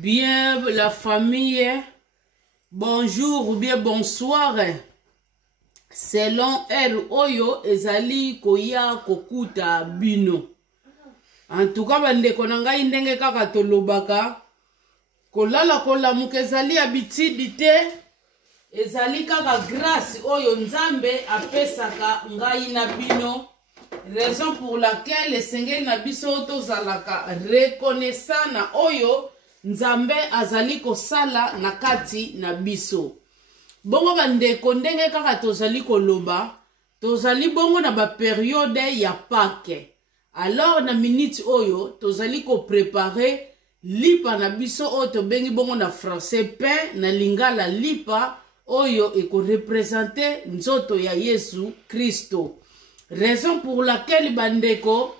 Bien la famille, bonjour ou bien bonsoir. Selon elle, oyo ezali koya kokuta bino. En tout cas, bande konanga indenge kaka tolobaka. Kolala kolamuka ezali habitude te. Ezali kaka grâce oyo nzambe apesaka ngai na bino. Raison pour laquelle esengeli na biso tozalaka reconnaissant na oyo nzambe azali kosala na kati na biso. Bongo bandeko ndenge kaka tozali koloba, tozali bongo na ba période ya Pâques. Alors na minute oyo tozali ko préparer lipa na biso oyo tobengi bongo na français pain na lingala lipa oyo eko représenter nzoto ya Yesu Kristo. Raison pour laquelle bandeko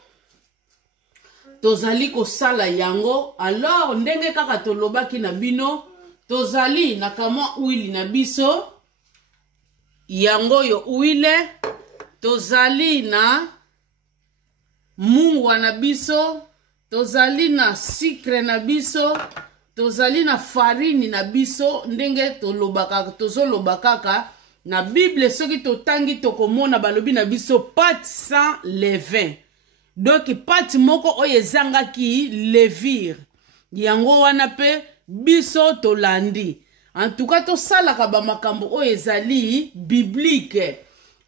tozali kosala yango. Alors ndenge kaka tolobaki na bino, tozali na kamwa huile na biso yango yo huile, tozali na mungwa na biso, tozali na sucre na biso, tozali na farine na biso. Ndenge tolobaka tozolobaka na Bible soki totangi tokomona balobi na biso pâte sans levain. Donc pâte moko oyo ezangaki levure. Yango wana pe biso tolandi. En tout cas tosalaka ba makambo oyo ezali biblique.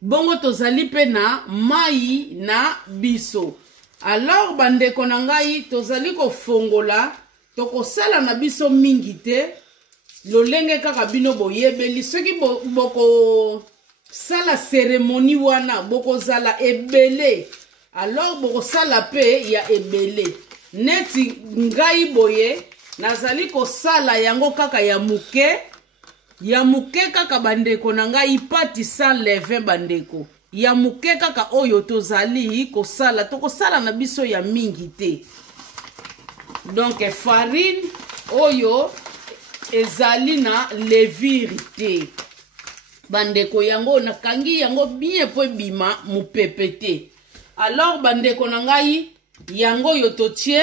Bongo tozali pe na mai na biso. Alors bandeko na ngai tozali kofongola tokosala na biso mingi te. Lolenge kaka bino boyebeli soki boko sala cérémonie wana boko zala ebele. Alors boko sala pe ya ebele. Neti ngai boye nazali kosala yango kaka ya muke. Ya muke kaka bandeko na ngai pâte sans levain bandeko. Ya muke kaka oyo tozali kosala tokosala na biso ya mingi te. Donc farine oyo ezali na levure te. Bandeko yango nakangi yango bien po bima mupepete. Alors bandeko na ngai yango yo totie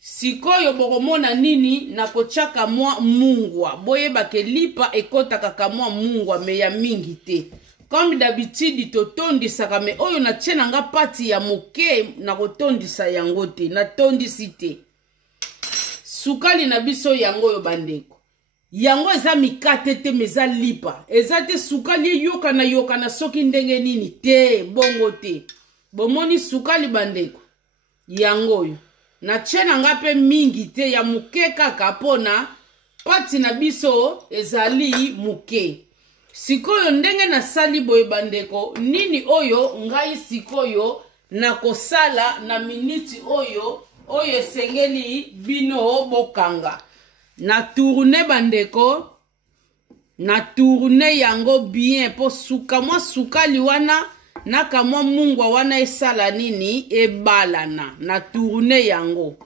sikoyo bokomona nini na kochaka mwa mungwa. Boyeba ke lipa ekotaka ka mwa mungwa me ya mingi te. Comme d'habitude totondisaka me oyo na tiena nga pati ya moke na kotondisa yango te, na tondisi te. Sukali na biso yango yo bandeko. Yango eza mikate te meza lipa. Eza te sukali yoka na soki ndenge nini te, bongo te. Bomoni sukali bandeko. Yango yo. Na tiena nga pe mingi te ya muke kaka pona pati na biso ezali muke. Sikoyo ndenge na sali boye bandeko, nini oyo ngai sikoyo na kosala na minute oyo sengeli bino bokanga. Na tourne bandeko, na tourne yango bien po suka mwa sukali wana na kamwa mungwa wana esala nini ebalana. Na tourne yango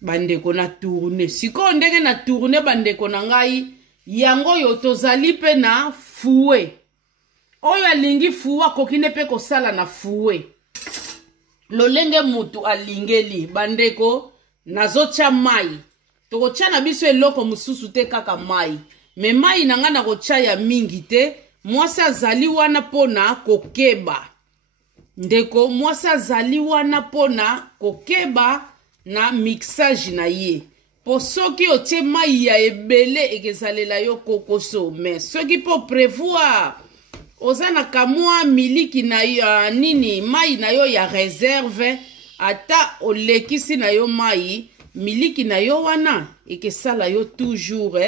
bandeko, na tourne sikoyo ndenge na tourne bandeko na ngai yango yo tozali pe na fouet. Oyo alingi fouet kokine pe kosala na fouet. Lolenge mutu alingeli bandeko nazocha mai. Tokocha na biso eloko mususu te kaka mai. Me mai nanga na kocha ya mingi te. Mwasi azali wana pona kokeba. Ndeko mwasi azali wana pona kokeba na mixage na ye. Po soki otie mai ya ebele ekezalela yo kokoso. Mais soki po prevoir ozana kamwa miliki na yo nini mai na yo ya réserve ata olekisi na yo mai miliki na yo wana ekesala yo toujours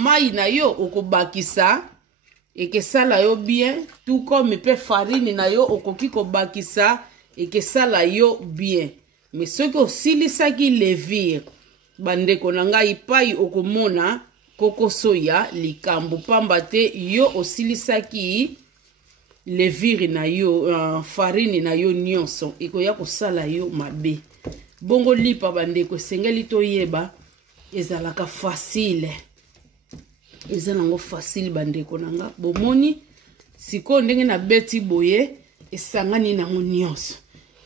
mai na yo okobakisa ekesala yo bien, tout comme pe farine na yo okoki kobakisa ekesala yo bien. Mais soki osilisaki levure bandeko na ngai pai okomona kokoso ya likambo pamba te yo osilisaki levure na yo farine na yo nyonso ekoya kosala yo mabe. Bongo lipa bandeko sengeli toyeba ezalaka facile. Ezanango facile bandeko nanga. Bomoni siko ndenge na beti boye esangani nango nyonso.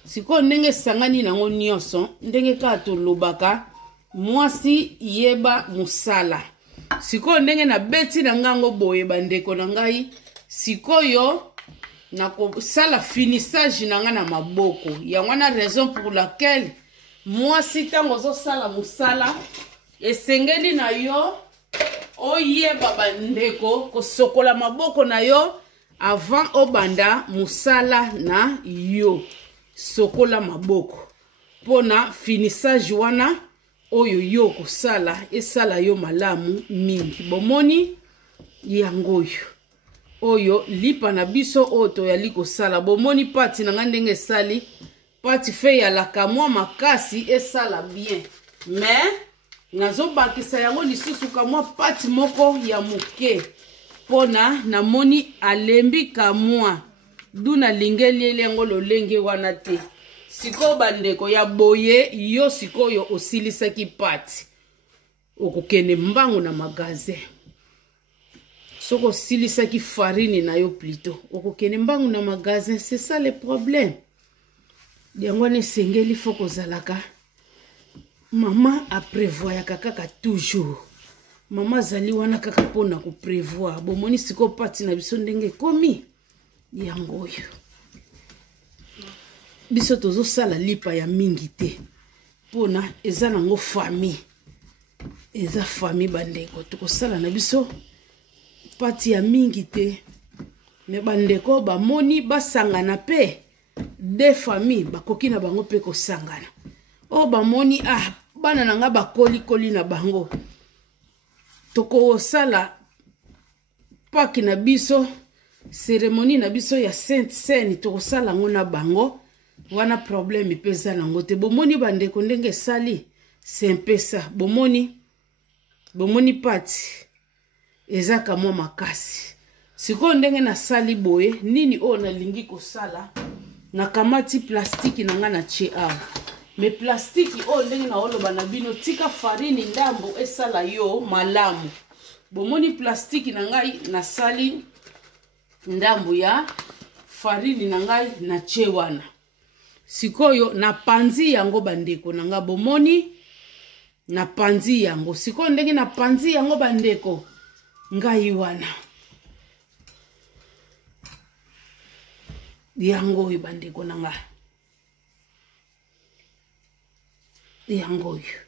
Siko ndenge esangani nango nyonso ndenge ka tolobaka mwasi yeba musala. Sikoyo ndenge na beti na ngango boye bandeko na ngai. Sikoyo na sala finissage na nga na maboko. Yangwana raison pour laquelle mwasi tango zo sala musala esengeli na yo oyeba bandeko kosokola maboko na yo avant obanda musala na yo. Sokola maboko pona finissage wana oyo yo kosala esala yo malamu mingi. Bomoni yangoyo oyo lipa na biso oto ya liko sala. Bomoni pati na ngandenge sali pati fe ya laka mwa makasi esala bien. Mais nazo bakisa yango lisusu ka mwa pati moko ya muke pona na moni alembi ka mwa duna lingeli yango lolenge wana te. Siko bandeko ya boye yo sikoyo osilisaki pati okokende mbangu na magasin. Soko silisaki farine na yo plutôt okokende mbangu na magasin. C'est ça le problème. Yango ne sengeli foko zalaka mama a prévoir kaka toujours. Mama zali wana kaka pona ko prévoir. Bomoni siko pati na biso ndenge komi yango yo. Biso tozo sala lipa ya mingi te. Pona eza nango famille. Eza famille bandeko. Tuko sala na biso pati ya mingi te. Me bandeko ba moni basangana pe. De famille bakoki na bango pe ko sangana. O ba moni bana nanga bakoli na bango. Toko sala paki na biso cérémonie na biso ya Sainte Seine toko sala ngona bango. Wana problème pesa nango te. Bomoni bandeko ndenge sali sempesa. Bomoni pati ezaka mwa makasi. Siko ndenge na sali boye nini o na lingi ko sala na kamati plastique na nga na che awa. Me plastique o ndenge na oloba na bino tika farine ndambo esala yo malamu. Bomoni plastique na ngai na sali ndambo ya farine na ngai na che wana. Sikoyo na panzi yango bandeko na nga bomoni na panzi yango. Sikoyo ndenge na panzi yango bandeko ngai wana. Yango yu bandeko na nga. Yango yu.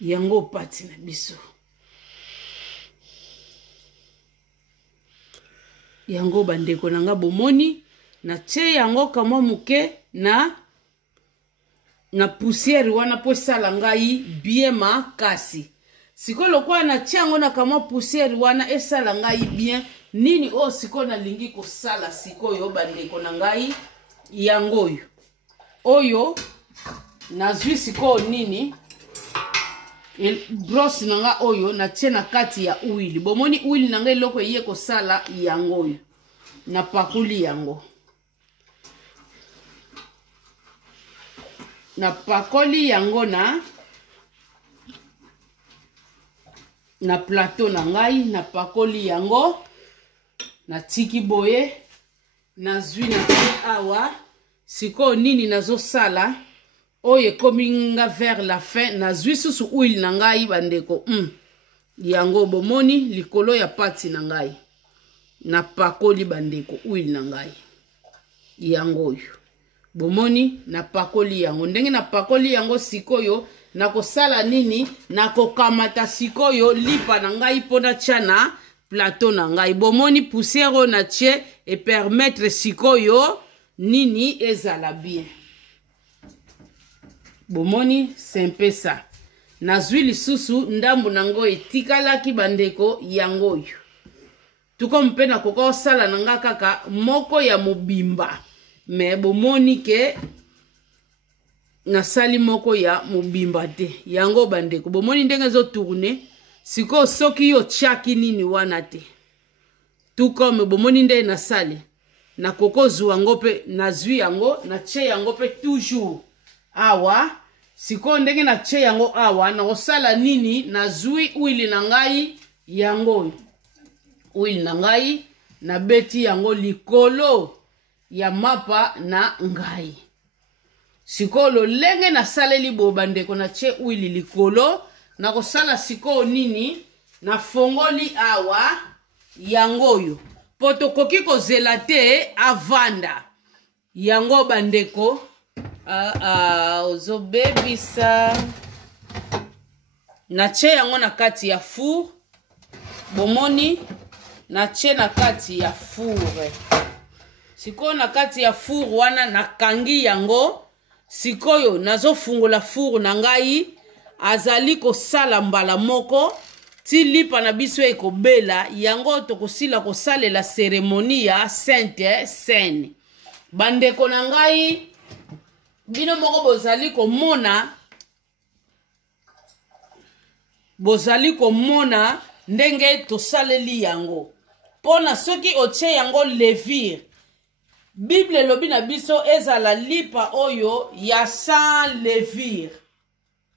Yango pati na biso. Yango bandeko na nga bomoni. Na che yango kama muke na poussière wana po sala ngai bien makasi. Sikolo kwa na che yango na kama poussière wana esala ngai bien. Nini o siko na lingi ko sala sikoyo bandeko na ngai yango yu. Oyo na zwi siko nini brosse na nga oyo na che na kati ya uili. Bomoni uili na ngai loko ye ko sala yango yu. Na pakuli yango. Na pakoli yango na plateau na ngai na pakoli yango na tiki boye na zwi na awa siko nini nazo sala oye kominga vers la fin na zwi susu huile na ngai bandeko yango bomoni likolo ya pati na ngai na pakoli bandeko huile na ngai yango yo bomoni na pakoli yango ndenge na pakoli yango sikoyo na kosala nini na kokamata sikoyo lipa na ngai pona chana plateau na ngai bomoni poussière na tie et permettre sikoyo nini ezala bien bomoni sempesa na zwi lisusu ndambu nango etikalaki bandeko yango yo tuko mpena koko sala nanga kaka moko ya mobimba me bomoni ke na sali moko ya mobimba te yango bandeko bomoni ndenge zo tourner siko soki yo chaki nini wana te tout comme bomoni nde na sali na koko zuango pe na zwi yango na che yango pe toujours awa siko ndenge na che yango awa na osala nini na zwi uili na ngai yango uili na ngai na beti yango likolo ya mapa na ngai siko lolenge na saleli bo bandeko na che uili likolo na kosala siko nini na fongoli awa yangoyo poto koki kozela te avanda yango bandeko ozobebisa na che yango na kati ya four bomoni na che na kati ya four sikoyo na kati ya four wana nakangi yango sikoyo nazofungola four na ngai azali kosala mbala moko ti lipa na biso ekobela yango tokosila kosalela seremoni ya Sainte Seine bandeko na ngai bino moko bozali komona ndenge tosaleli yango pona soki otie yango levire Bible lobi na biso ezala lipa oyo ya sans levire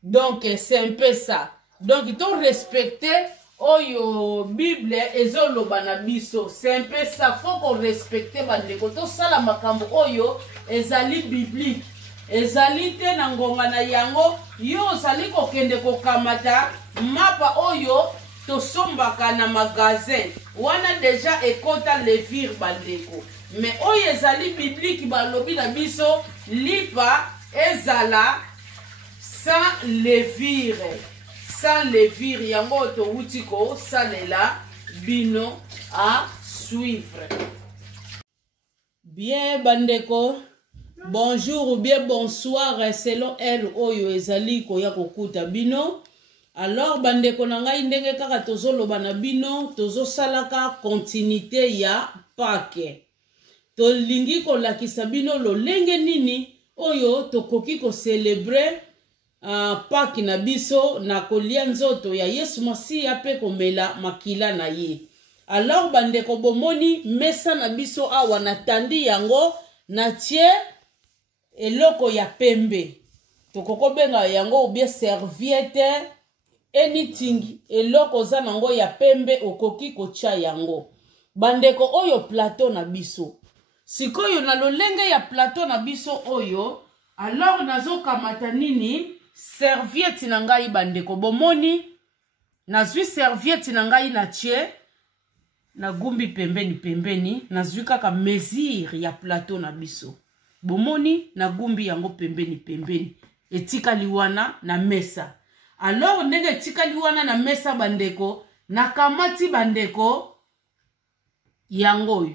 donc c'est un peu ça donc il faut respecter oyo Bible ezoloba na biso c'est un peu ça faut qu'on respecte bandeko to sala makambo oyo ezali biblique ezali te na ngonga na yango yo ozali kokende kokamata mapa oyo tosombaka na magasin wana deja ekota levire bandeko mais oyo ezali biblique balobi na biso lipa ezala sans levire yango touti kosalela bino à suivre. Bien bandeko, bonjour ou bien bonsoir selon elle oyo ezali koya kokuta bino. Alors bandeko na ngai ndenge kaka tozoloba na bino tozosalaka continuité ya Pâques. Tolingi kolakisa bino lolenge nini oyo tokoki ko célébrer Pâques na biso na kolia nzoto ya Yesu Masiya pe komela makila na ye. Alors bandeko bomoni mesa na biso awa natandi yango na tie eloko ya pembe. Tokoko benga yango ou bien serviette anything eloko za nango ya pembe okoki kocha yango. Bandeko oyo plateau na biso. Sikoyo na lolenge ya plateau na biso oyo alors nazo kamata nini serviette na ngai bandeko bomoni nazwi serviette na ngai na tie na gumbi pembeni nazwi kaka mesure ya plateau na biso bomoni na gumbi yango pembeni etika liwana na mesa alors ndenge etika liwana na mesa bandeko nakamati bandeko yango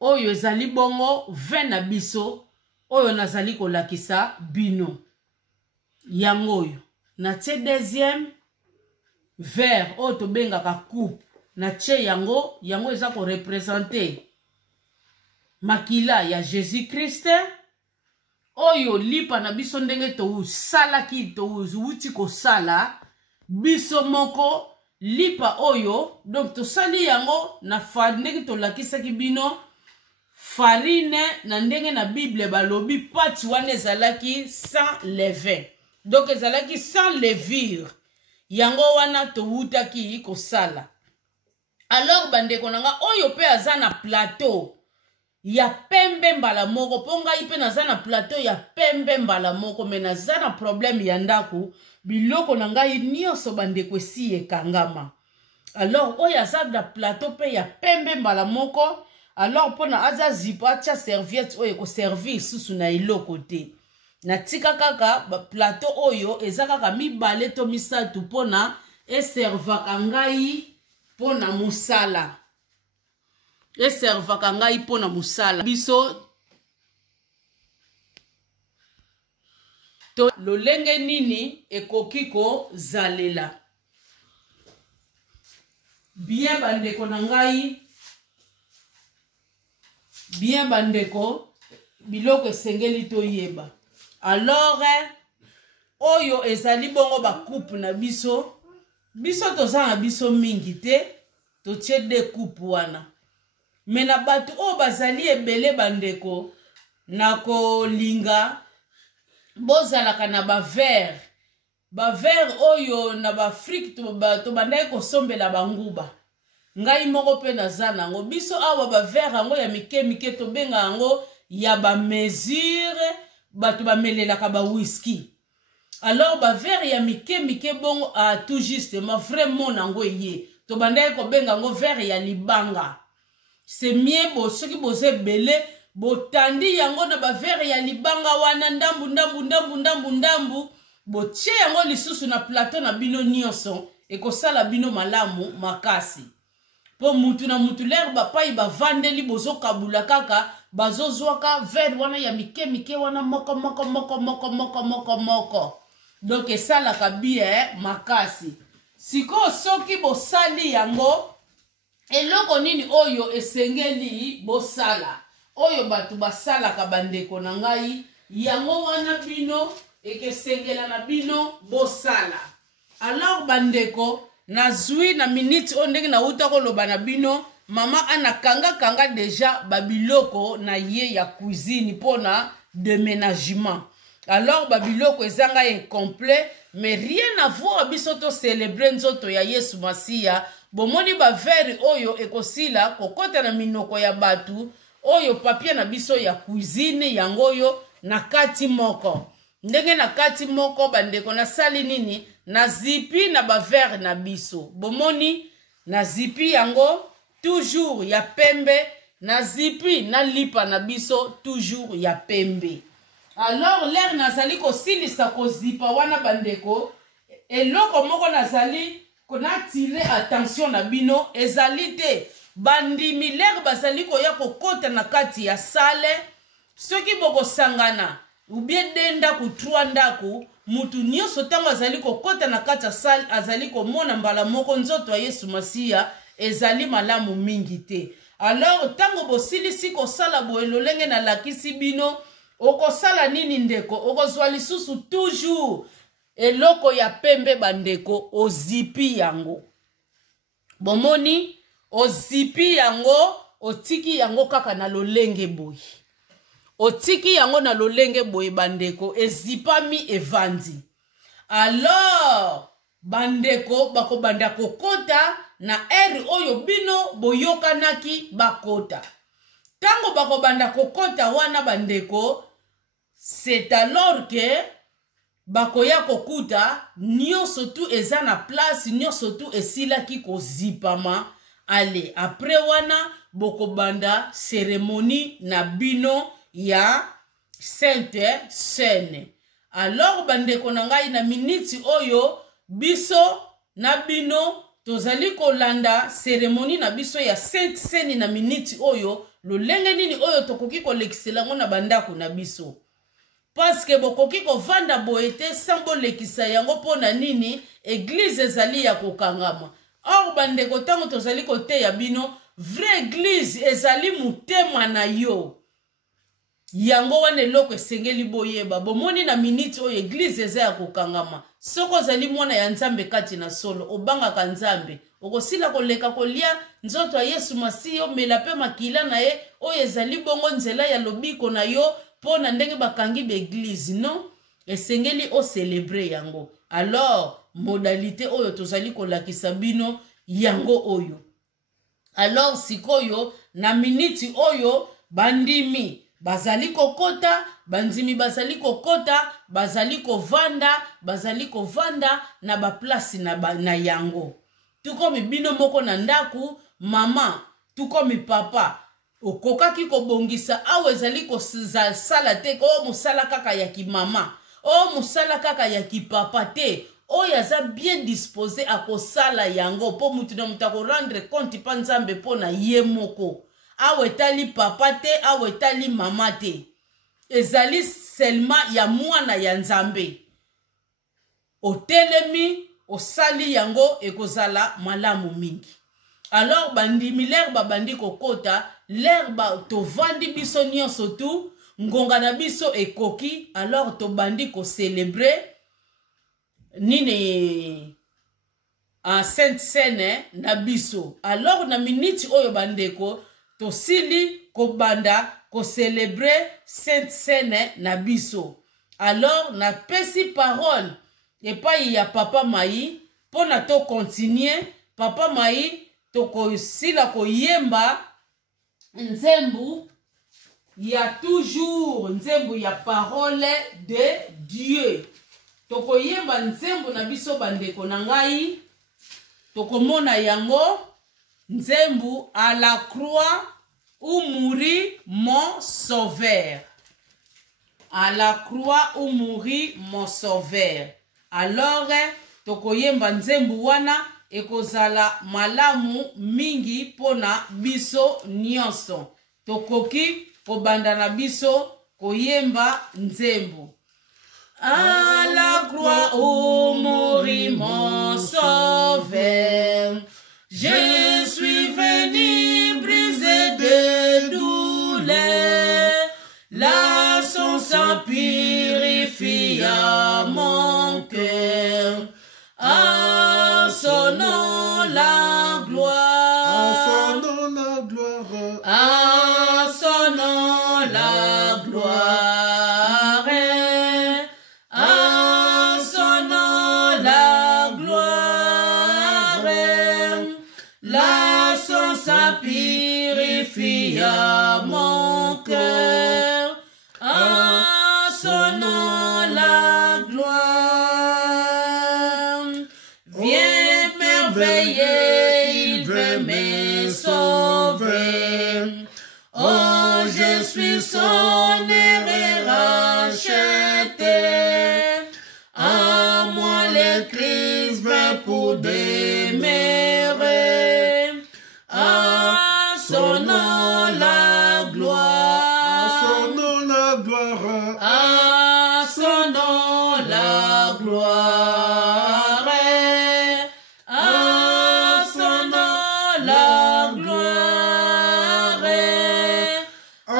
oyo ezali bongo vin na biso oyo nazali kolakisa bino yango na tie deuxième verre oyo tobengaka coupe na tie yango eza ko représenter makila ya Jésus Christ oyo lipa na biso ndenge tosalaki wuti kosala biso moko lipa oyo donc tosali yango na ndenge tolakisaki bino farine na ndenge na Bible balobi pati wana ezalaki sans levain donc ezalaki sans levure yango wana towutaki kosala. Alors bandeko nanga oyo pe aza na plateau ya pembe mbala moko ponga ipe naza na plateau ya pembe mbala moko me naza na problème ya ndaku biloko nanga nyonso bandeko esi ekangama. Alors oyo aza na plateau pe ya pembe mbala moko alors pona aza zipa tia serviette oyo ko servir susu na iloko te na tika kaka plateau oyo eza kaka mibale to misatu pona eservaka ngai pona musala biso to lolenge nini ekoki ko zalela bien bandeko na ngai bien bandeko biloko esengeli toyeba. Alors oyo ezali bongo ba coupe na biso toza na biso mingi te totie de coupe wana me na batu o bazali ebele bandeko na kolinga bozalaka na ba verre oyo na ba Afrique to bandai kosombela banguba ngai moko pe naza nango biso awa ba verre yango ya mike to benga yango ya ba mesure bato bamelelaka ba whisky. Alors ba verre ya mike bongo a tout juste ma vraiment nango ye to bandai ko benga ngo verre ya libanga. C'est mieux bo soki boze belé botandi yango na ba verre ya libanga wana ndambu botie yango lisusu na plateau na bino nyonso ekosala bino malamu makasi. Po mutu na mutu ler bapai bavandeli bozo kabula kaka bazozwaka verre wana ya mike wana moko. Donc esalaka bien makasi. Siko soki bosali yango eloko nini oyo esengeli bosala. Oyo batu basalaka bandeko na ngai yango wana bino ekesengela na bino bosala. Alors bandeko nazui na minute ondenge na uta koloba na bino mama ana kanga deja babiloko na ye ya cuisine pona déménagement. Alors babiloko ezanga incomplet mais rien à voir biso to célébrer nzoto ya Yesu Masia. Bomoni ba verre oyo ekosila kokota na minoko ya batu oyo papier na biso ya cuisine yangoyo na kati moko. Ndenge na kati moko bandeko na sali nini na zipi na ba verre na biso. Bomoni na zipi yango toujours ya pembe na zipi na lipa na biso toujours ya pembe. Alors l'air nazali ko silisa ko zipa wana bandeko eloko moko nazali kona tire attention na bino ezali te bandimi l'air bazali ko ya kokota na kati ya sale soki boko sangana ou bien denda ku ndako mutu nyonso tango azali kokota na kati ya sale azali komona mbala moko nzoto ya Yesu Masia ezali malamu mingi te. Alors tango bosilisi kosala boelolenge na lakisi bino okosala nini ndeko okozwa lisusu toujours eloko ya pembe bandeko ozipi yango. Bomoni ozipi yango otiki yango kaka na lolenge boy. Otiki yango na lolenge boy bandeko ezipami evandi. Alors bandeko bako banda kokota na eri oyo bino boyokanaki bakota. Tango bako banda kokota wana bandeko c'est alors que bakoya kokuta nyonso tu eza na place nyonso tu esila ki kozipama. Allez après wana boko banda cérémonie na bino ya Sainte Seine. Alors bandeko na ngai na minute oyo biso na bino tozali kolanda cérémonie na biso ya Sainte Seine na minute oyo lolenge nini oyo tokoki kolekisela ngo na bandako na biso. Parce que bokoki ko vanda boete sambo lekisa yango pona nini église ezali ya kokangama. Or bandeko tango tozali kote ya bino vraie église ezali mutema na yo. Yango wana eloko esengeli boyeba bomoni na minute oyo église eza ya kokangama. Soko zali mwana ya Nzambe kati na solo obanga ka Nzambe okosila koleka kolia nzoto ya Yesu Masia mela pe makila na ye oyo ezali bongo nzela ya lobiko na yo pona ndenge bakangi be église non esengeli o célébrer yango. Alors modalité oyo tozali kolakisa bino yango oyo. Alors sikoyo na minute oyo bandimi bazali kokota banzimi bazali kokota bazali kovanda na ba place na yango. Tukomi bino moko na ndaku mama tukomi papa okokaki kobongisa awe ezali koza sala te ko musala kaka ya ki mama o musala kaka ya ki papa te oyo aza bien disposé a kosala yango po mutu na mutu ko rendre compte pa Nzambe po na ye moko. Awe tali papa te awe tali mama te ezali seulement ya mwana ya Nzambe otelemi osali yango ekozala malamu mingi. Alors bandimi l'herbe bandi kokota l'herbe to vandi biso nyonso tu ngonga na biso ekoki. Alors to bandi ko célébrer nini en Sainte Seine na biso. Alors na minute oyo bandeko to sili ko banda ko célébrer Sainte Seine na biso. Alors na pesi parole et pas il y a papa Mai pour na to continuer papa Mai to ko sila ko yemba nzembu il y a toujours nzembo ya parole de Dieu. Tokoyemba nzembo na biso bandeko na ngai. Tokomona yango nzembo à la croix où mourit mon sauveur. À la croix où mourit mon sauveur. Alors tokoyemba nzembo wana ekozala malamu mingi pona biso nyonso. Tokoki kobanda na biso koyemba nzembo. À la croix où mourit mon sauveur, je suis venu briser de douleur. Là son sang purifia mon cœur. À son nom la gloire. À son nom la gloire. À son nom la gloire. À son nom la gloire. Là son sang purifia mon cœur. À son nom la gloire. Viens merveiller, il veut me sauver. Oh, je suis son erreur racheté. À moi le Christ veut pour demeurer. À son nom la gloire. À son nom la gloire. À son nom la gloire. À son nom la gloire. À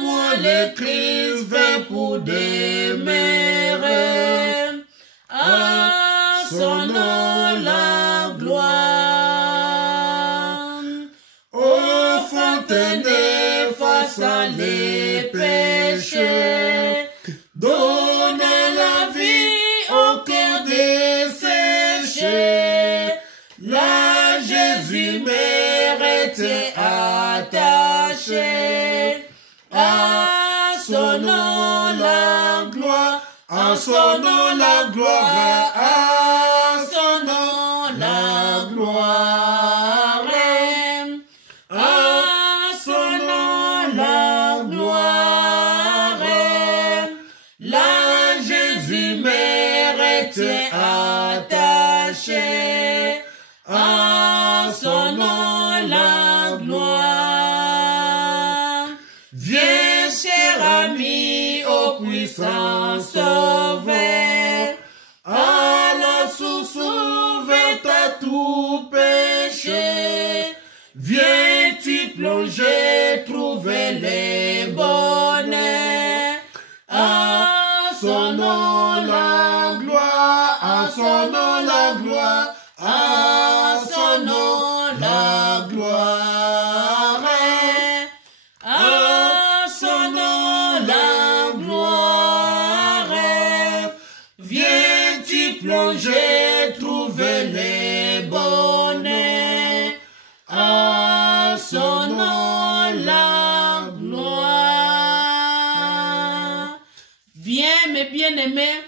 moi le Christ veut pour demeurer. À son nom la gloire. Ô fontaine efface les péchés, donne la vie au cœur desséché. Là Jésus mérite attaché. À son nom la gloire. À son nom la gloire. À son nom la gloire. À son nom la gloire. Là Jésus mérite attaché. À son nom la gloire. Viens cher ami au puissant sauveur. À la source ouverte à tout péché. Viens-tu plonger, trouver les bonheurs. À son nom la gloire. À son nom la gloire. À son nom la gloire. À son nom la gloire. Viens-tu plonger, trouver les bonheurs. À son nom la gloire. Bien, mes bien-aimés,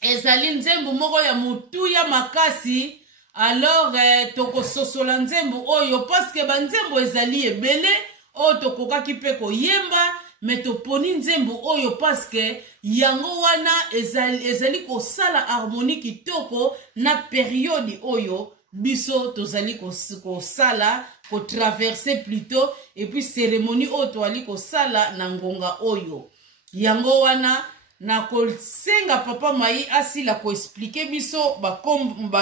ezali nzembo moko ya mutuya makasi. Alors tokososola nzembo oyo parce que banzembo ezali ebele oyo tokokaki pe koyemba, me toponi nzembo oyo parce que yango wana ezali kosala harmonie kitoko na periode oyo biso tozali kosala traverser plutôt, et puis cérémonie oyo toali kosala na ngonga oyo. Yango wana na kosenga papa mai asila ko expliquer biso ba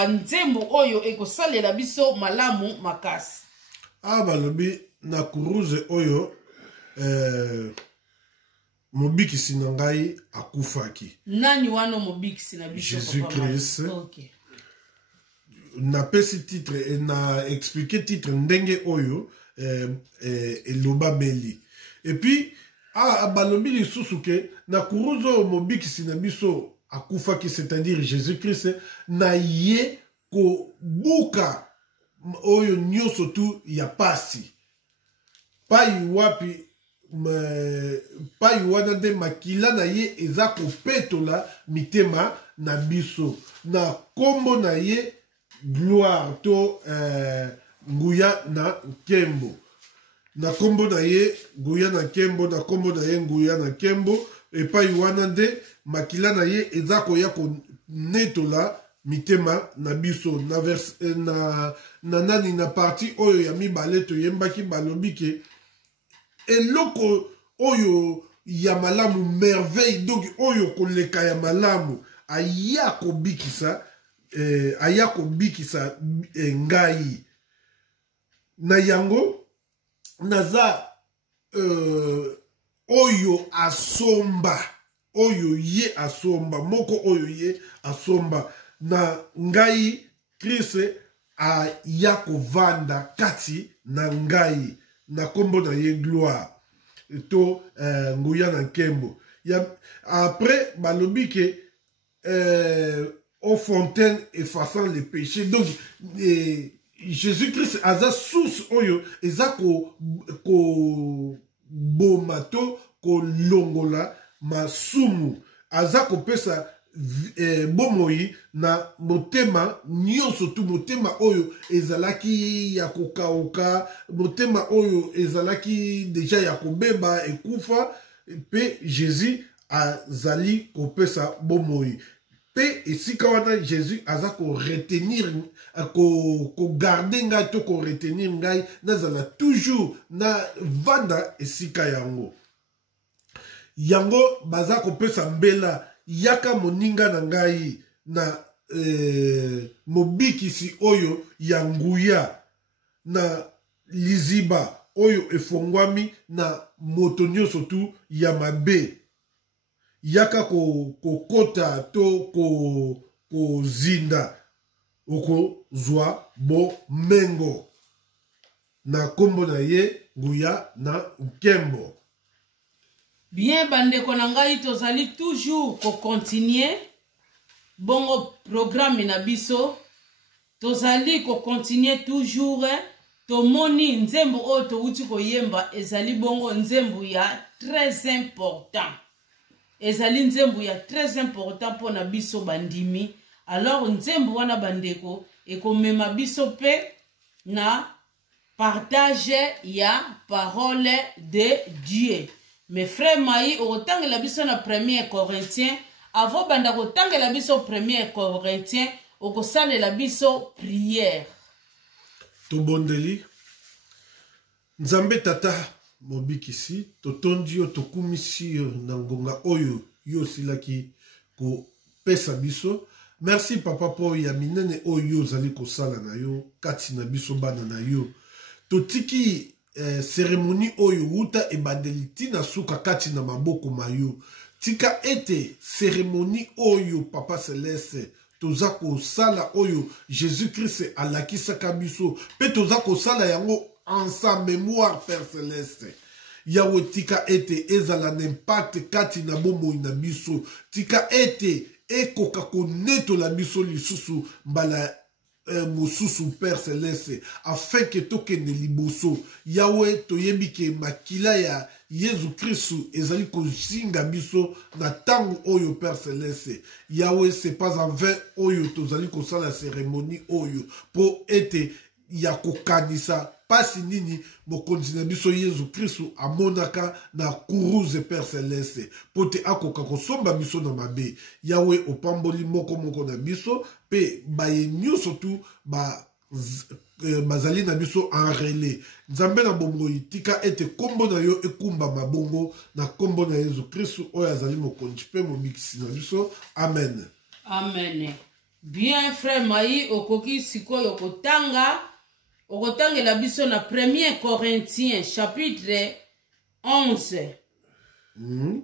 nzembo oyo ekosalela biso malamu makasi. Balobi na kuruze oyo mobikisi na ngai akufaki. Nani wana mobikisi na biso? Jésus Christ. Okay. Na pesi titre na expliquer titre ndenge oyo eloba beli. Et puis balobi lisusu ke na kuruzo mobikisi na biso akufaki, c'est-à-dire Jésus Christ na ye ko buka oyo nyoso tu ya pasi. Pai wapi pai wana nde makila na ye eza kopetola mitema na biso na kombo na ye gloire to nguya na nkembo na kombo na ye nguya na nkembo na kombo na ye nguya na nkembo epai wana nde makila na ye eza koya konetola mitema na biso na nani na parti oyo ya mibale toyembaki balobi ke eloko oyo ya malamu merveille donc oyo koleka ya malamu aya kobikisa ngai na yango naza oyo asomba oyo ye asomba moko oyo ye asomba na ngai Kristo aya kovanda kati na ngai na kombo na ye gloire to nguya na nkembo après balobi ke aux fontaines effaçant les péchés donc Jésus-Christ aza source oyo eza ko boma to kolongola masumu aza kopesa bomoi na motema nyonso tu motema oyo ezalaki ya kokauka motema oyo ezalaki deja ya kobeba ekufa pe Jésus azali kopesa bomoi pe esika wana Jésus aza koretenir kogarde ngai to koretenir ngai nazala toujours na vanda esika yango baza kopesa mbela yaka moninga na ngai na mobikisi oyo ya nguya na liziba oyo efongwami na moto nyonso tu ya mabe yaka kokota to kozinda okozwa bomengo na kombo na ye nguya na nkembo. Bien bandeko na ngai tozali toujours ko continuer bongo programme na biso tozali ko continuer toujours tomoni nzembo oyo touti koyemba ezali bongo nzembo ya très important ezali nzembo ya très important pona biso bandimi alors nzembo wana bandeko ekomema biso pe na partage ya parole de Dieu. Mes frères Maï, au temps la biso na 1er Corinthiens, avant banda au temps la biso 1er Corinthiens, au kosale la biso prière. Tobondeli, Nzambe tata mobikisi, totondi yo tokumisi yo nangonga oyo yo silaki ko pesa biso. Merci papa po ya minene oyo zali kosala na yo, kati na biso bana na yo. Totiki cérémonie oyo wuta ebandeli tina suka kati na maboko mayo tika ete cérémonie oyo papa céleste toza kosala oyo Jésus-Christ alakisaka biso pe toza kosala yango en sa mémoire Père céleste yawe tika ete ezala n'impact kati na bomoi na biso tika ete ekoka konetola biso lisusu mbala mosusu Père céleste afin que tokende liboso yawe toyebi ke makila ya Yesu Kristu ezali kozinga biso na tango oyo Père céleste yawe c'est pas en vain oyo tozali kosala cérémonie oyo po ete ya kokanisa pasi nini mokonzi na biso Yesu Kristu amonaka na kuruze Père céleste po te akoka kosomba biso na mabe yawe opamboli moko na biso pe baye nyonso tu bazali na biso enrele nzambe na bomoi tika ete kombo na yo ekumba mabongo na kombo na Yesu Kristu oyo azali mokonzi pe mobikisi na biso amen amen. Bien frère Maï okoki sikoyo okotanga la biso na 1er Corinthiens chapitre 11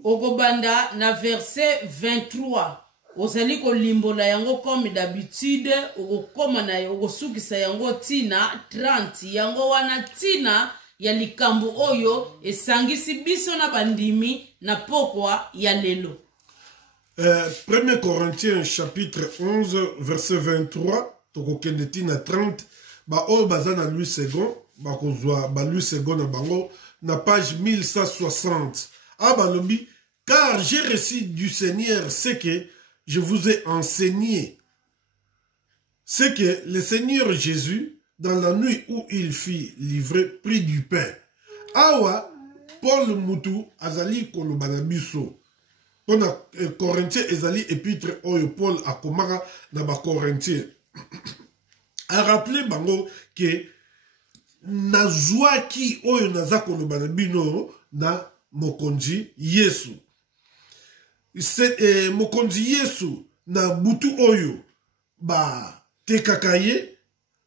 okobanda na verset 23 ozali kolimbola yango comme d'habitude okokoma na okosukisa yango tina 30 yango wana tina ya likambo oyo esangisi biso na bandimi na pokwa ya lelo. 1er Corinthiens chapitre 11 verset 23 tokokende tina 30 ba oyo baza na Louis II bakozwa ba Louis II na bango na page 1160. Ah balobi, car j'ai reçu du Seigneur ce que je vous ai enseigné. C'est que le Seigneur Jésus, dans la nuit où il fut livré, prit du pain. Awa, Paul Moutou, azali kolobana biso. Pona Corinthien ezali épître oyo Paul akomaka na ba Corinthien. A rappelé bango que nazwaki oyo naza kolobana bino na mokonzi Yesu. Mokonzi Yesu na butu oyo ba tekakaye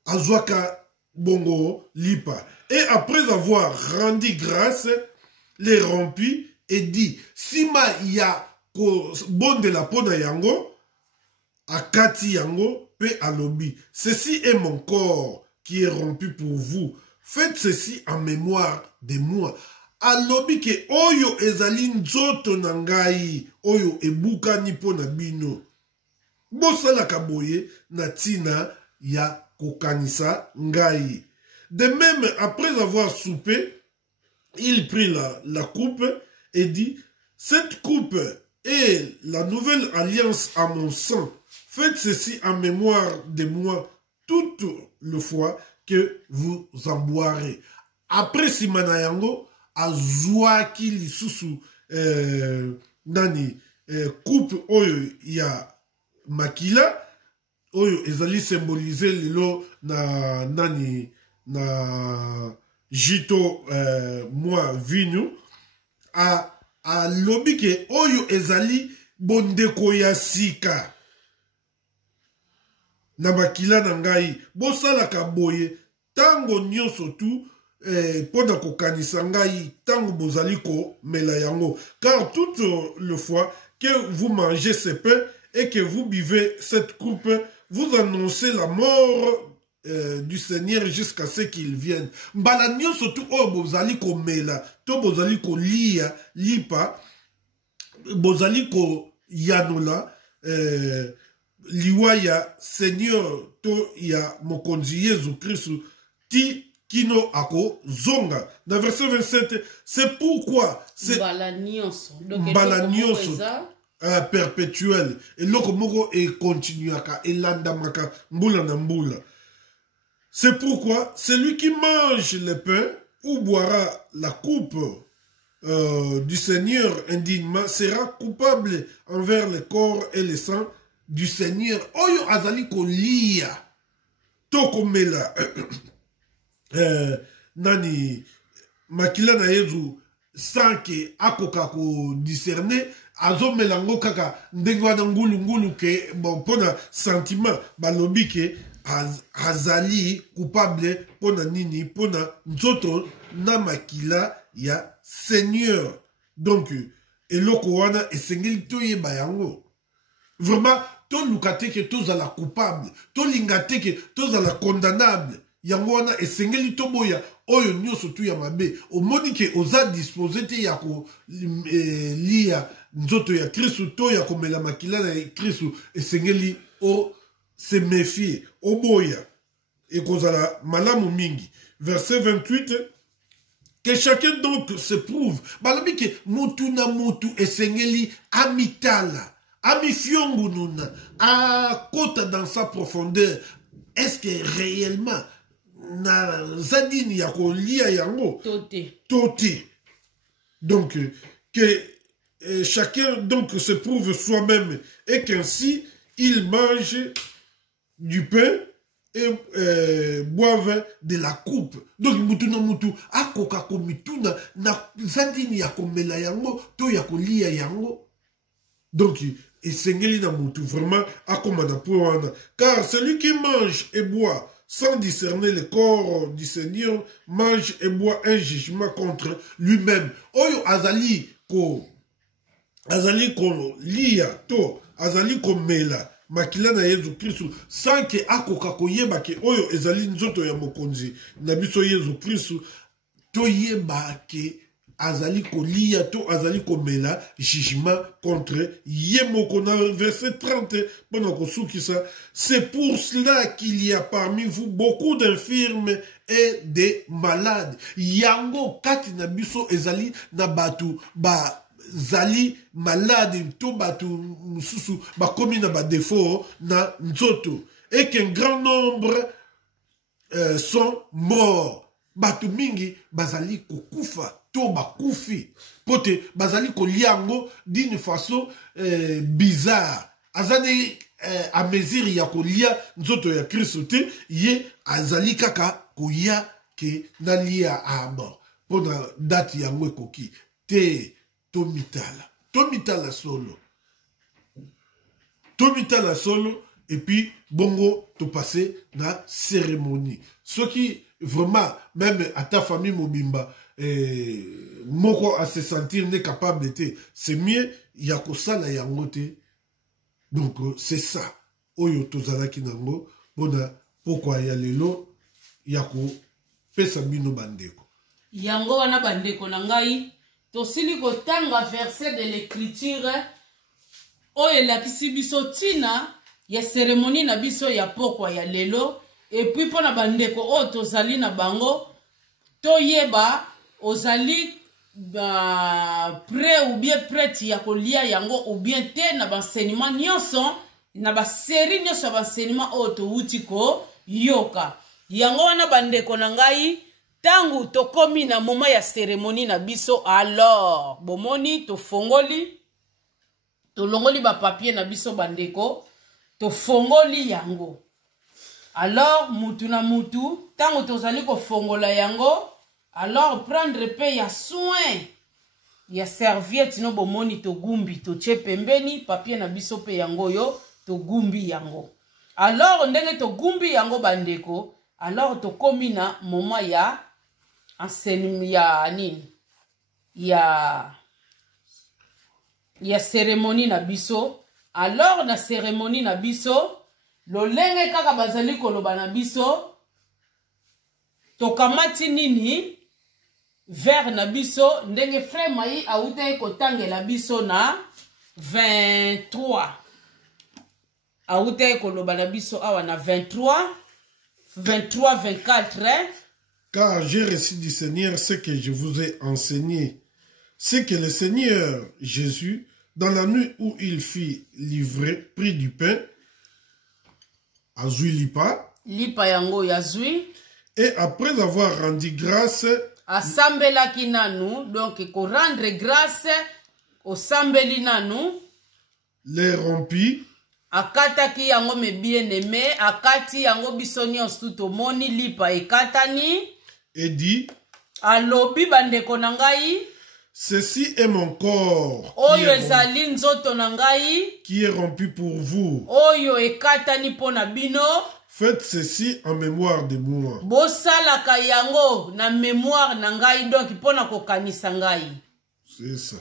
azwaka bongo lipa. Et après avoir rendu grâce, les rompit et dit, Sima ya ko bonde la pona yango, akati yango, pe alobi. Ceci est mon corps qui est rompu pour vous. Faites ceci en mémoire de moi. Alobi ke oyo ezali nzoto na ngai, oyo ebukani pona bino. Bosala kaboye na tina ya kokanisa ngai. De même, après avoir soupé, il prit la coupe et dit, cette coupe est la nouvelle alliance à mon sang. Faites ceci en mémoire de moi toute le fois que vous en boirez. Après simana yango, azwaki lisusu coupe oyo ya makila, oyo ezali symboliser lelo na jito mwa vinu a lobi ke oyo ezali bondeko ya sika na makila na ngai bosalaka boye tango nyonso tu pona kokanisa ngai tango bozali ko mela yango, car toute le fois que vous mangez ce pain et que vous buvez cette coupe, vous annoncez la mort du Seigneur jusqu'à ce qu'il vienne. Mbala nyonso tu oyo bozali ko mela to bozali ko lia lipa bozali ko yanola liwa ya Seigneur to ya mokonzi Yesu Kristu ti kino ako zonga. Dans verset 27, c'est pourquoi c'est mbala nyonso perpétuel et loko moko e continuaka e landamaka mbula na mbula. C'est pourquoi celui qui mange le pain ou boira la coupe du Seigneur indignement sera coupable envers le corps et le sang du Seigneur. Oyo azali ko lia toko mela nani makila na Yesu sans que akoka ko discerner azo melango kaka ndenge wana ngulu ke bon pona sentiment balobi ke azali coupable pona nini pona nzoto na makila ya Seigneur. Donc eloko wana esengeli toyeba yango vraiment to lukate ke tozala coupable to lingate ke tozala condamnable yango wana esengeli toboya oyo nyonso tu ya mabe omoni ke oza disposé te ya ko lia nzoto ya Kristu to ya komela makila na Kristu esengeli o se méfier oboya et kozala malamu mingi. Verset 28, que chacun donc se prouve balobi ke mutu na mutu esengeli amitala amifiongu nuna akota dans sa profondeur. Est-ce que réellement na zadini ya kolia yango tote. Donc que chacun donc se prouve soi-même et qu'ainsi il mange du pain et boivent de la coupe. Donc mutu na mutu akoka komituna na zadini ya komela yango to ya kolia yango. Donc esengeli na mutu vraiment akomana poana, car celui qui mange et boit sans discerner le corps du Seigneur mange et boit un jugement contre lui-même. Oyo azali ko lia to azali ko mela makila na Yesu Kristu sans que akoka koyeba ke oyo ezali nzoto ya mokonzi na biso Yesu Kristu toyeba ke azali kolia to azali komela jugement contre yemoko na verset 30 pendant kosukisa. C'est pour cela qu'il y a parmi vous beaucoup d'infirmes et des malades. Yango kati na biso ezali na batu ba zali malade to batu mususu ba komi na ba défaut na nzoto, et qu'un grand nombre sont morts. Batu mingi bazali kokufa to bakufi pote bazali koliango d'une façon bizarre. Azali a mesure ya kolia nzoto ya Kristo te, ye azali kaka koya ke nalia a mort pona date yango ekoki te. Tomitala solo et puis bongo to passer na cérémonie. Ce qui vraiment même à ta famille mobimba moko à se sentir n'est capable d'être, c'est mieux yakosala yangote. Donc c'est ça oyo tozalaki nango bona pourquoi ya lelo yako pesa bino bandeko yango wana bandeko na ngai tosili kotanga verset de l'écriture oyo elakisi biso tina ya cérémonie na biso ya pokwa ya lelo. Et puis pona bandeko o tozali na bango toyeba ozali prêt ou bien prête ya kolia yango ou bien te na enseignement nyonso na ba série nyonso ba enseignement o to utiko yoka yango wana bandeko na ngai. Tangu tokomi na moma ya cérémonie na biso, alors bomoni tofongoli tolongoli ba papier na biso bandeko tofongoli yango. Alors mutu na mutu tangu tozali kofongola yango, alors prendre pe ya soin ya serviette no bomoni to gumbi to che pembeni papier na biso pe yango yo to gumbi yango. Alors ndenge to gumbi yango bandeko, alors tokomi na moma ya enseignement ya nini ya cérémonie na biso. Alors na cérémonie na biso lolenge kaka bazali koloba na biso tokamati nini vers na biso ndenge frère mai auta kotangela biso na 23 auta koloba na biso awa na 23 24. Car j'ai reçu du Seigneur ce que je vous ai enseigné. C'est que le Seigneur Jésus, dans la nuit où il fut livré, prit du pain, azui lipa yango yazui, et après avoir rendu grâce, asambelaki nanu, donc ko rendre grâce au sambeli nanu, les rompit, akataki yango me bien aimé, akati yango bisonyo stuto moni lipa ekatani, et dit, alobi bandeko na ngai, ceci est mon corps oyo ezali nzoto na ngai qui est rompu pour vous. Oyo ekatani pona bino. Faites ceci en mémoire de moi. Bosalaka yango na mémoire na ngai, donc pona kokanisa ngai. C'est ça.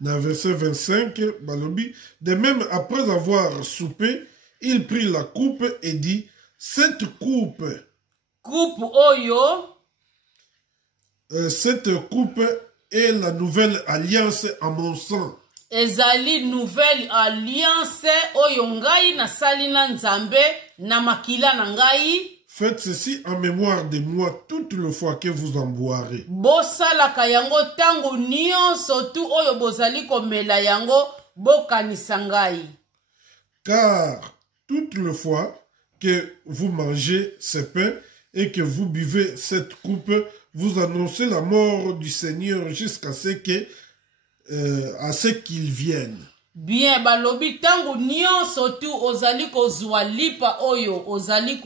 Dans verset 25, balobi, de même après avoir soupé, il prit la coupe et dit, cette coupe oyo, cette coupe est la nouvelle alliance à mon sang. Ezali nouvelle alliance oyo ngai na sali na nzambe na makila na ngai. Faites ceci en mémoire de moi toutes les fois que vous en boirez. Bosalaka yango tango nyonso tu oyo bozali komela yango bokanisa ngai. Car toutes les fois que vous mangez ce pain et que vous buvez cette coupe, vous annoncez la mort du Seigneur jusqu'à ce que à ce qu'il vienne. Bien, balobi tangu nyonso tu ozali kozwa lipa oyo ozali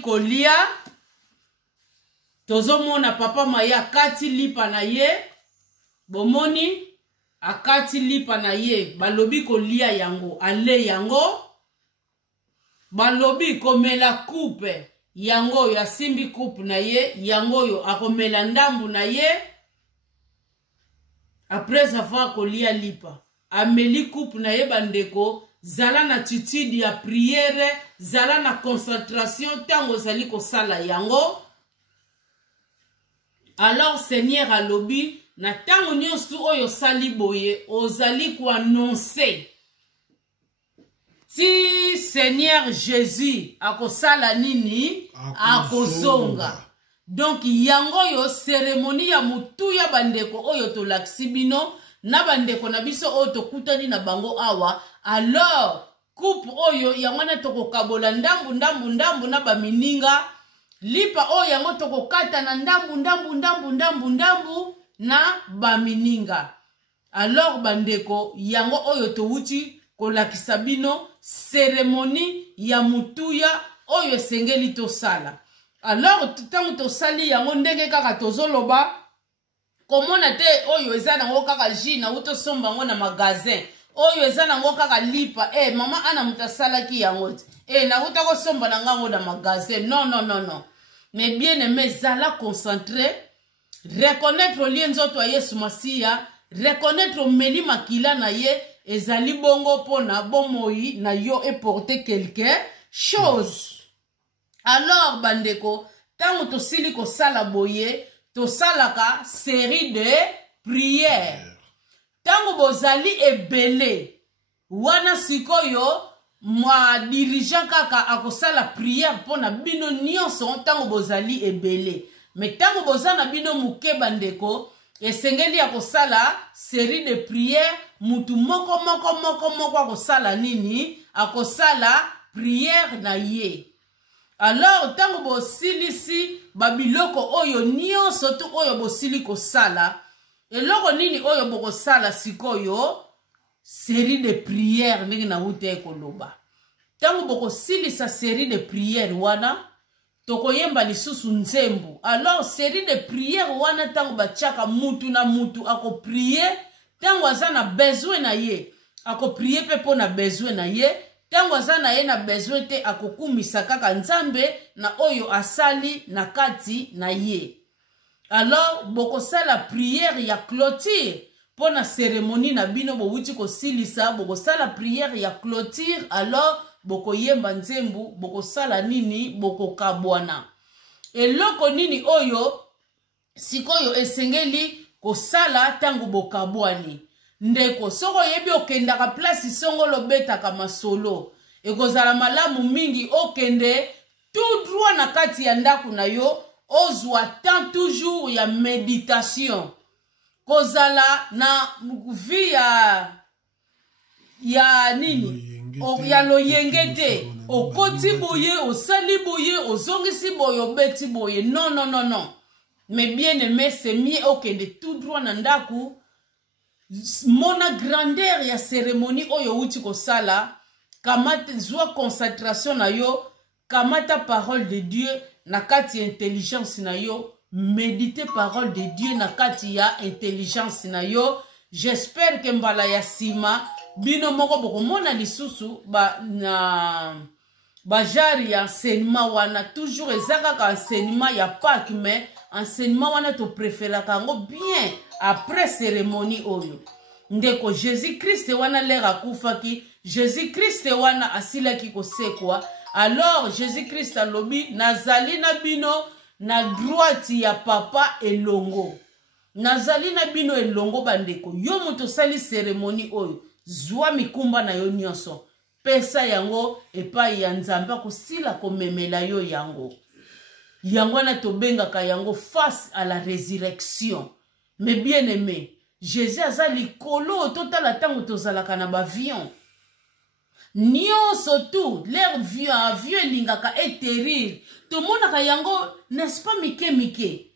kolia tozomona papa maya akati lipa na ye, bomoni akati lipa na ye, balobi kolia yango ale yango, balobi komela coupe yango yo asimbi coupe na ye, yango yo akomela ndambu na ye. Après avoir kolia lipa, ameli coupe na ye bandeko, zala na attitude ya prière, zala na concentration tango zali ko sala yango. Alors Seigneur alobi na tango nyonso oyo sali boye ozali ko annoncer si Seigneur Jésus akosala nini akozonga. Donc yango yo cérémonie ya mutu ya bandeko oyo to laksibino na bandeko na biso oyo to kutani na bango awa. Alors coupe oyo yango na toko kabola ndambu na bamininga lipa oyo yango toko kata na ndambu na bamininga. Alors bandeko yango oyo to wuti kolakisa bino cérémonie ya mutuya oyo sengeli to sala. Alors tango to sali yango ndenge kaka tozoloba komona te oyo eza nango kaka jina uto somba ngo na magasin oyo eza nango kaka lipa mama ana mutasalaki yango na uta ko somba na ngango na magasin. Non. Mais bien aimé zala concentré, reconnaître lienzo to Yesu Masia, reconnaître meli makila na ye ezali bongo pona bomoi na yo et porter quelque chose. Alors bandeko tango to sili ko sala boye to salaka série de prières. Tango bozali ebele wana sikoyo mwa dirigeant kaka akosala prière pona bino nyonso tango bozali ebele. Mais tango bozana bino muke bandeko esengeli akosala série de prières mutu moko akosala nini akosala prière na ye. Alors tango bosilisi babiloko oyo nyonso to oyo bosili kosala eloko nini oyo bokosala sikoyo série de prières ndenge na ute ekoloba. Tango bokosilisa série de prières wana tokoyemba lisusu nzembo. Alors série de prières wana tango bachaka mutu na mutu ako prier tango azana besoin na ye ako prier pe pona besoin na ye tango azana ye na besoin te akokumisa kaka nzambe na oyo asali na kati na ye. Alors bokosala prière ya clôture pona cérémonie na bino bowuti kosilisa bokosala prière ya clôture. Alors bokoyemba nzembu bokosala nini bokokabwana eloko nini oyo sikoyo esengeli kosala tango bokabwani. Ndeko soko yebi okendaka place songolo betaka masolo ekozala malamu mingi okende tout droit na kati ya ndaku na yo ozwa temps toujours ya méditation kozala na vie ya nini ya loyengete okoti boye osali boye ozongisi boye obeti boye. Non. Mais bien aimé c'est mieux okende tout droit na ndaku mona grandeur ya cérémonie oyo uti kosala kamata zwa concentration na yo kamata parole de Dieu na kati ya intelligence na yo méditer parole de Dieu na kati ya intelligence na yo. J'espère que mbala ya sima bino moko bokomona lisusu bajari ya enseignement wana toujours ezaka enseignement ya Pâques mais enseignement wana to préféra kango bien après cérémonie oyo. Ndeko Jésus Christ wana lera kufaki Jésus Christ wana asilaki kosekwa. Alors Jésus Christ alobi nazali na bino na droite ya papa elongo. Nazali na bino elongo bandeko yo moto sali cérémonie oyo zwa mikumba na yo nyonso pesa yango epai ya nzambe kosila komemela yo yango na tobengaka yango face à la résurrection. Mais bien aimé Jésus azali kolo totala tango tozalaka na bavion nyonso tout l'air vieux lingaka eterir tomonaka yango n'est-ce pas mike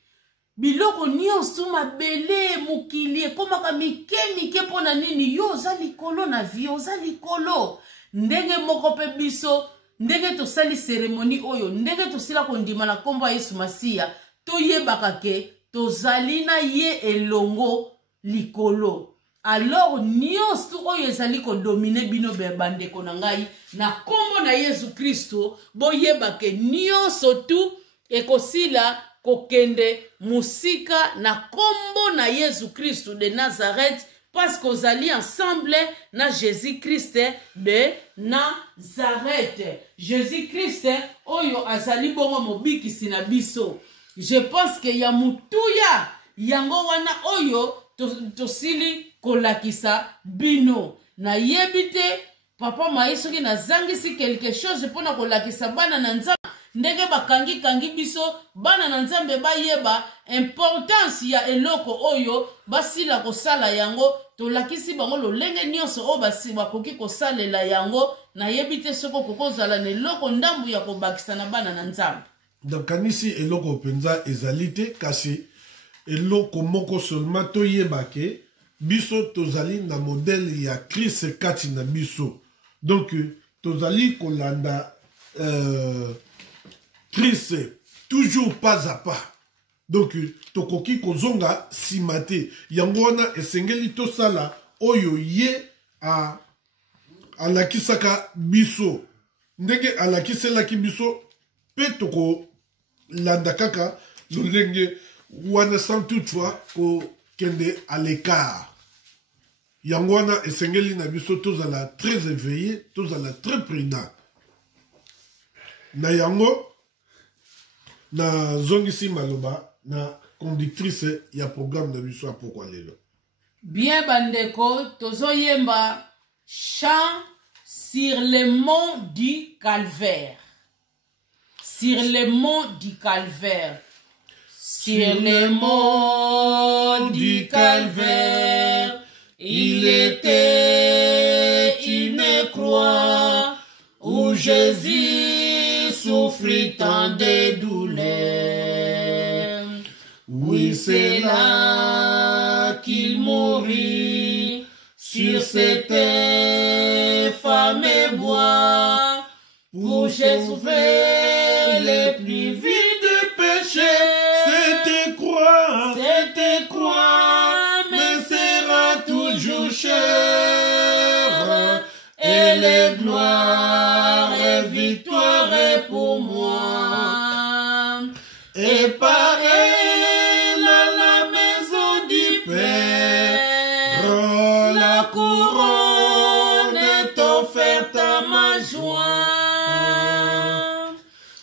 biloko nyonso mabele mokili ekomaka mike pona nini yo ozali kolo na vie ozali kolo ndenge moko pe biso ndenge tosali cérémonie oyo ndenge tosila kondima na kombo ya Yesu Masia toyebaka ke tozali na ye elongo likolo. Alors nyonso oyo ezali kodomine bino bandeko na ngai na kombo na Yesu Kristo boyeba ke nyonso tu ekosila kokende musika na kombo na Yesu Kristo de Nazareth parce qu'ozali ensemble na Jésus Christ de Nazareth. Jésus Christ oyo azali bongo mobikisi na biso. je pense que ya mutuya yango wana oyo tosili kolakisa bino na yebite papa Mai soki nazangisi quelque chose mpona kolakisa bana na nzambe ndenge bakangi biso bana na nzambe bayeba importance ya eloko oyo basila kosala yango tolakisi bango lolenge nyonso oyo basi bakoki kosalela yango na yebite soko kokozala na eloko ndambu ya kobakisa na bana na nzambe. Donc kanisi eloko penza ezalite kasi eloko moko seulement toyeba ke biso tozali na modèle ya Christ kati na biso. Donc tozali kolanda Christ toujours pas à pas. Donc tokoki kozonga simate yango wana esengeli tosala oyo ye a alakisaka biso ndenge alakiselaki biso pe toko landa kaka lolenge wana sans toutefois ko kende à l'écart. Yango wana esengeli na biso tozala très éveillé, tozala très prudent. Na yango na zongisi maloba na conductrice ya programme de biso pourquoi lelo. Bien bandeko tozoyemba chant sur les monts du calvaire. Sur les monts du calvaire. Sur les monts du calvaire, il était une croix où Jésus souffrit tant de douleurs. Oui, c'est là qu'il mourit sur cette fameux bois pour sauver les plus vides péchés. Cette croix me sera toujours chère, et les gloires et victoires pour moi. Et pareil à la maison du Père, la couronne est offerte à ma joie.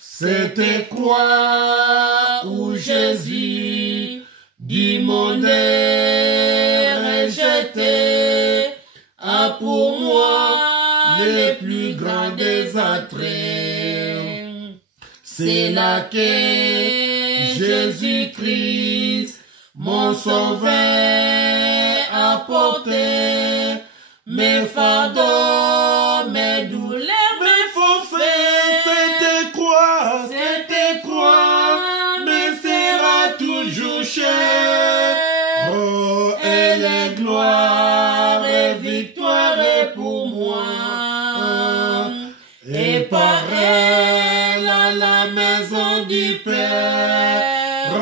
Cette croix où Jésus du monde rejeté a pour moi les plus grands des attraits. C'est là que Jésus-Christ, mon sauveur, a porté mes fardeaux, mes douleurs, mes forfaits. Cette croix me sera toujours chère. Oh, elle est gloire et victoire pour moi. Et pareil à la maison du Père,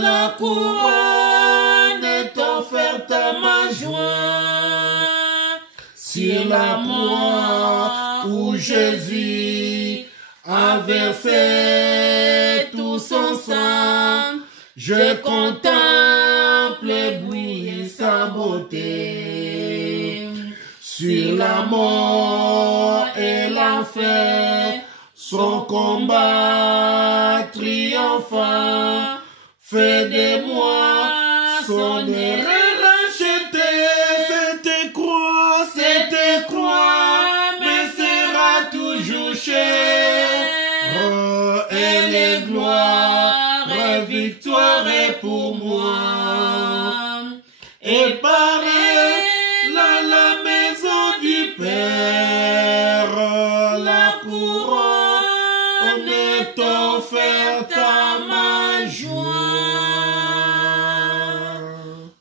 la couronne est offerte à ma joie. Sur la croix où Jésus a versé tout son sang, je contemple bouillir sa beauté. Sur la mort et l'enfer, son combat triomphant fait de moi son erreur rachetée. Cette croix me sera toujours chère. Oh, elle est gloire et victoire pour moi. Et pareil à la maison du Père, la couronne est offerte à ma joie.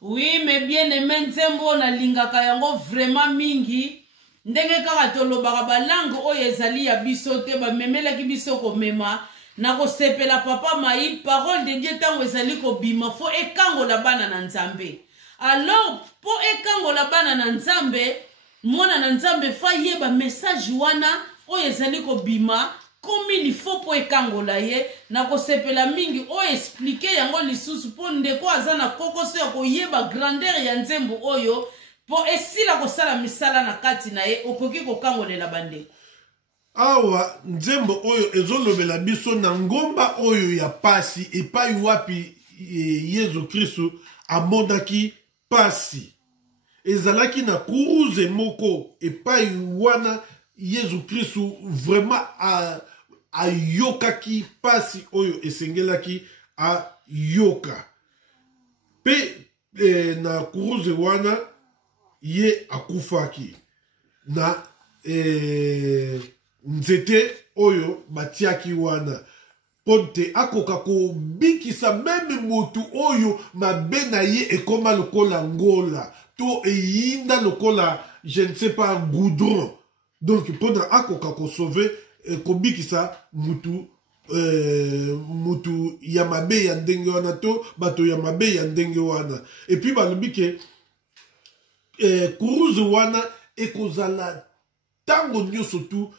Oui, mais bien aimé nzembo na lingaka yango vraiment mingi. Ndenge kaka tolobaka balangue oyo ezali ya biso te bamemelaki biso komema na kosepela papa Mai parole de Dieu tango ezali kobima fo ekangola bana na nzambe. Alors po ekangola bana na nzambe mwana na nzambe fa yeba message wana oyo ezali kobima komi lifo po ekangola ye na kosepela mingi oyo explique yango lisusu po ndeko aza na kokoso ya koyeba grandeur ya nzembo oyo po esila kosala misala na kati na ye okoki kokangolela bandeko. awa nzembo oyo ezolobela biso na ngomba oyo ya pasi epai wapi Yesu Kristo amonaki pasi ezalaki na kuruze moko epai wana Yesu Kristo vraiment ayokaki pasi oyo esengelaki ayoka pe na kuruze wana ye akufaki na nzete oyo batiaki wana ponte akoka kobikisa meme motu oyo mabe na ye ekoma lokola ngola to eyinda lokola je ne sais pas goudron donc mpona akoka kosauve kobikisa mutu mutu ya mabe ya ndenge wana to bato ya mabe ya ndenge wana epuis balobi ke kuruze wana ekozala tango nyonso tu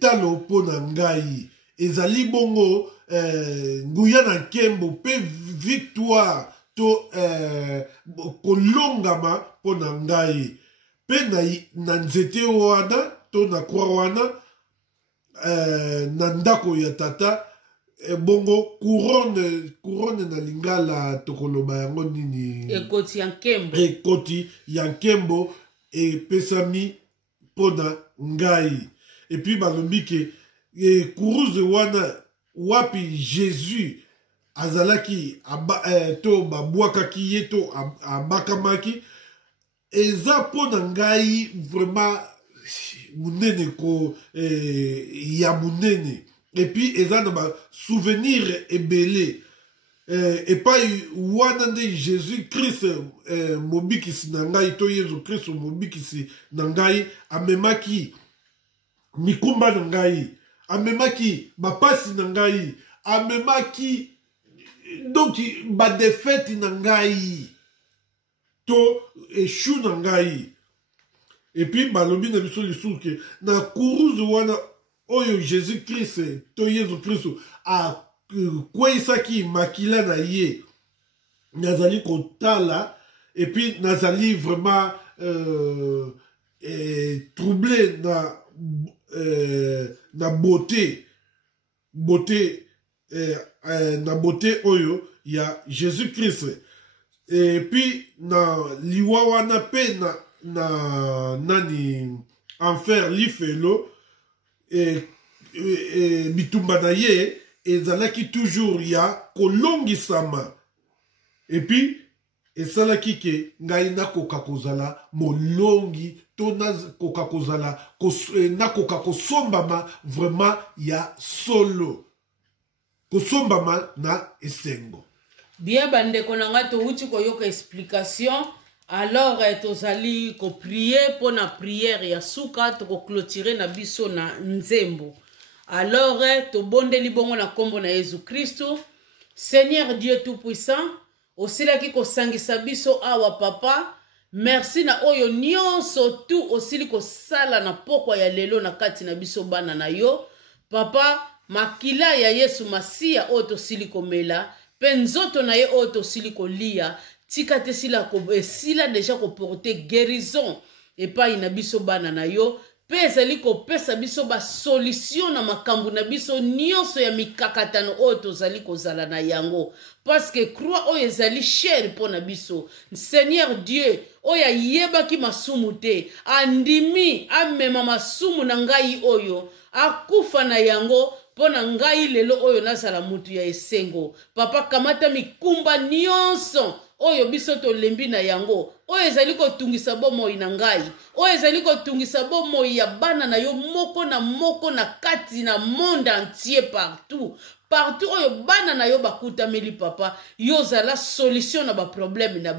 talo mpona ngai ezali bongo nguya na nkembo pe victoire to kolongama mpona ngai pe na nzete wana to na croix wana na ndako ya tata bongo couronne na lingala tokoloba yango nini ekoti ya nkembo epesami mpona ngai epuis balobi ke kuruze wana wapi Jésus azalaki to babwakaki ye to abakamaki eza mpona ngai vraiment munene ya munene epuis eza na basouvenir ebele epai wana nde Jésus Christ mobikisi na ngai to Yesu Christ mobikisi na ngai amemaki mikumba na ngai amemaki bapasi na ngai amemaki donc badefete na ngai to eshu na ngai epuis balobi na biso lisusu ke na kuruze wana oyo Jésus Christ to Yesu Christ akweyisaki makila na ye nazali kotala epuis nazali vraiment troublé na beauté na beauté oyo ya Jésus Christ epuis na liwa wana pe na nani enfer lifelo bitumba na ye ezalaki toujours ya kolongisama epuis esalaki ke ngai nakoka kozala molongi to nakoka kozala nakoka kosombama vraiment ya solo kosombama na esengo bien bandeko na nga touti koyoka explication alors tozali koprier mpo na priere ya suka tokoclotire na biso na nzembo alors tobondeli bongo na nkombo na Yesu Kristo. Seigneur Dieu tout-puissant osilaki kosangisa biso awa papa merci na oyo nyonso tu osili kosala na pokwa ya lelo na kati na biso bana na yo papa makila ya Yesu Masia oyo tosili komela pe nzoto na ye oyo tosili kolia tika te sila deja koporte guérison epai na biso bana na yo pe ezali kopesa biso basolution na makambo na biso nyonso ya mikakatano oyo tozali kozala na yango parce que croix oyo ezali cher mpo na biso Seigneur Dieu oyo ayebaki masumu te andimi amema masumu na ngai oyo akufa na yango mpo na ngai lelo oyo nazala mutu ya esengo papa kamata mikumba nyonso oyo biso tolembi na yango oyo ezali kotungisa bomoi na ngai oyo ezali kotungisa bomoi ya bana na yo moko na kati na monde entier partout oyo bana na yo bakutameli papa yo zala solution na baproblème na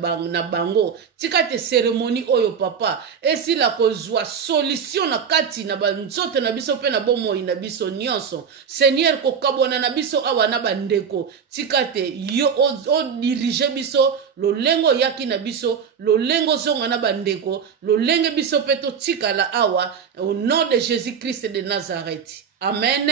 bango tika te cérémonie oyo papa esila kozwa solution na kati na banzoto na biso pe na bomoi na biso nyonso Seigneur kokabona na biso awa na bandeko tika te yo o dirige biso lolengo yaki na biso lolengo zonga na bandeko lolenge biso pe to tikala awa au nom de Jésus Christ de Nazareth. Amen.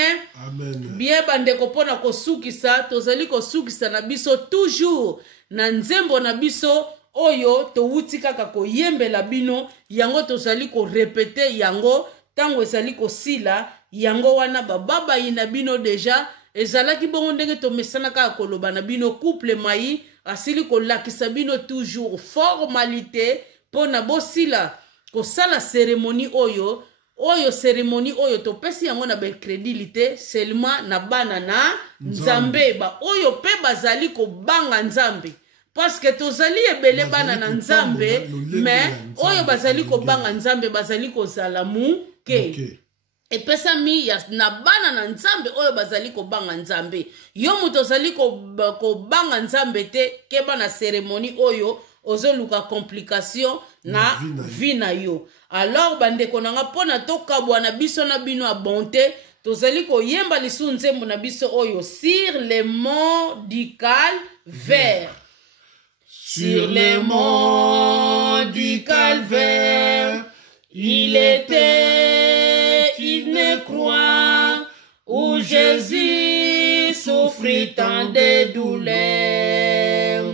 Amen. Bien bandeko pona kosukisa tozali kosukisa na biso toujours na nzembo na biso oyo touti kaka koyembela bino yango tozali ko répéter yango tango ezali kosila yango wana bababa ina bino deja ezalaki bongo ndenge tomesana kaka koloba na bino couple mai asili kolakisa bino toujours formalité pona bosila kosala cérémonie oyo cérémonie oyo topesi yango na becrédilité seulement na bana na nzambe ba oyo pe bazali kobanga nzambe parce que tozali ebele bana na nzambe mais oyo bazali kobanga nzambe bazali kozala muke epesami na bana na nzambe oyo bazali kobanga nzambe yo moto ozali kobanga nzambe te keba na cérémonie oyo ozoluka complication na vie na yo. Alors bandeko nanga pona tokabwa na biso na bino a bonté tozali koyemba lisu nzembo na biso oyo sur les monts du calvaire. Sur les monts du calvaire, il était une croix où Jésus souffrit tant de douleurs.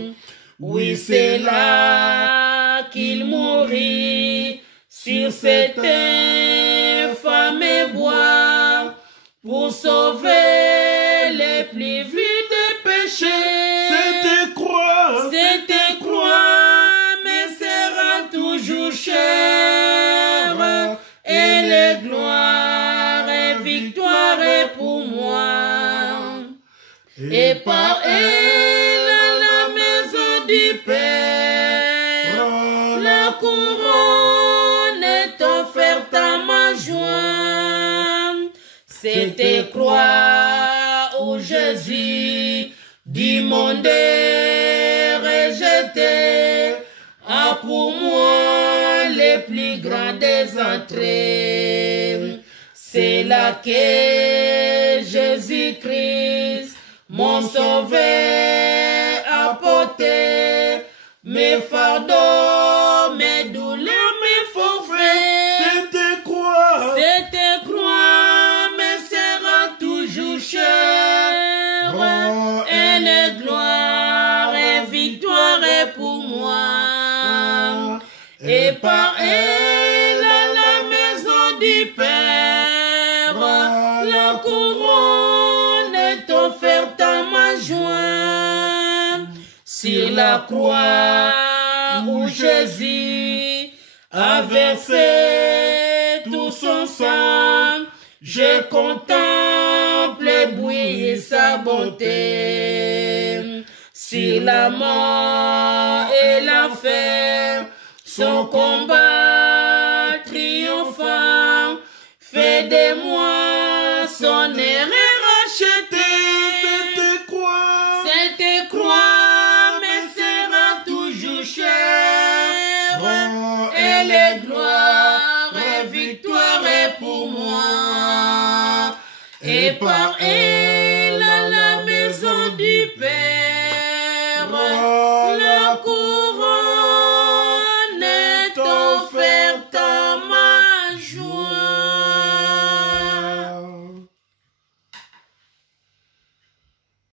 Oui, c'est là qu'il mourit sur cette infâme bois pour sauver les plus vils des péchés. Cette croix me sera toujours chère, et les gloires et victoires pour moi. Et par elle, à la maison du Père, la couronne est offerte à ma joie. Cette croix où Jésus du monde rejeté a pour moi les plus grandes entrées. C'est là que Jésus-Christ, mon sauveur, a porté mes fardeaux, mes douleurs, mes forfaits. Cette croix me sera toujours chère, et les gloires et victoires pour moi. Et par elle, à la maison du Père, la couronne est offerte à ma joie. Sur la croix où Jésus a versé tout son sang, je contemple bouillir sa bonté. Sur la mort et l'enfer, son combat triomphant fait de moi son erreur rachetée. Cette croix me sera toujours chère, et les gloires et victoires pour moi. Et par elle,